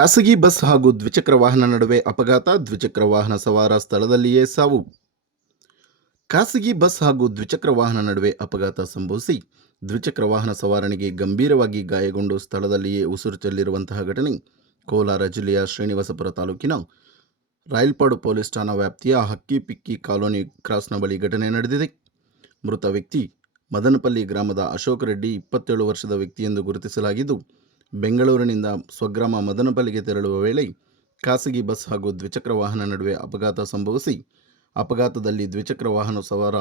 ಖಾಸಗಿ ಬಸ್ ಹಾಗೂ ದ್ವಿಚಕ್ರ ವಾಹನ ನಡುವೆ ಅಪಘಾತ, ದ್ವಿಚಕ್ರ ವಾಹನ ಸವಾರ ಸ್ಥಳದಲ್ಲಿಯೇ ಸಾವು. ಖಾಸಗಿ ಬಸ್ ಹಾಗೂ ದ್ವಿಚಕ್ರ ವಾಹನ ನಡುವೆ ಅಪಘಾತ ಸಂಭವಿಸಿ, ದ್ವಿಚಕ್ರ ವಾಹನ ಸವಾರನಿಗೆ ಗಂಭೀರವಾಗಿ ಗಾಯಗೊಂಡು ಸ್ಥಳದಲ್ಲಿಯೇ ಉಸಿರು ಚೆಲ್ಲಿರುವಂತಹ ಘಟನೆ ಕೋಲಾರ ಜಿಲ್ಲೆಯ ಶ್ರೀನಿವಾಸಪುರ ತಾಲೂಕಿನ ರಾಯಲ್ಪಾಡು ಪೊಲೀಸ್ ಠಾಣಾ ವ್ಯಾಪ್ತಿಯ ಹಕ್ಕಿ ಪಿಕ್ಕಿ ಕಾಲೋನಿ ಕ್ರಾಸ್ನ ಬಳಿ ಘಟನೆ ನಡೆದಿದೆ. ಮೃತ ವ್ಯಕ್ತಿ ಮದನಪಲ್ಲಿ ಗ್ರಾಮದ ಅಶೋಕ್ ರೆಡ್ಡಿ, ಇಪ್ಪತ್ತೇಳು ವರ್ಷದ ವ್ಯಕ್ತಿ ಎಂದು ಗುರುತಿಸಲಾಗಿದ್ದು ಬೆಂಗಳೂರಿನಿಂದ ಸ್ವಗ್ರಾಮ ಮದನಪಲ್ಲಿಗೆ ತೆರಳುವ ವೇಳೆ ಖಾಸಗಿ ಬಸ್ ಹಾಗೂ ದ್ವಿಚಕ್ರ ವಾಹನ ನಡುವೆ ಅಪಘಾತ ಸಂಭವಿಸಿ, ಅಪಘಾತದಲ್ಲಿ ದ್ವಿಚಕ್ರ ವಾಹನ ಸವಾರ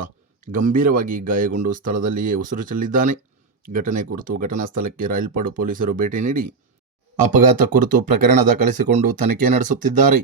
ಗಂಭೀರವಾಗಿ ಗಾಯಗೊಂಡು ಸ್ಥಳದಲ್ಲಿಯೇ ಉಸಿರು ಚೆಲ್ಲಿದ್ದಾನೆ. ಘಟನೆ ಕುರಿತು ಘಟನಾ ಸ್ಥಳಕ್ಕೆ ರಾಯಲ್ಪಾಡು ಪೊಲೀಸರು ಭೇಟಿ ನೀಡಿ, ಅಪಘಾತ ಕುರಿತು ಪ್ರಕರಣ ದಾಖಲಿಸಿಕೊಂಡು ತನಿಖೆ ನಡೆಸುತ್ತಿದ್ದಾರೆ.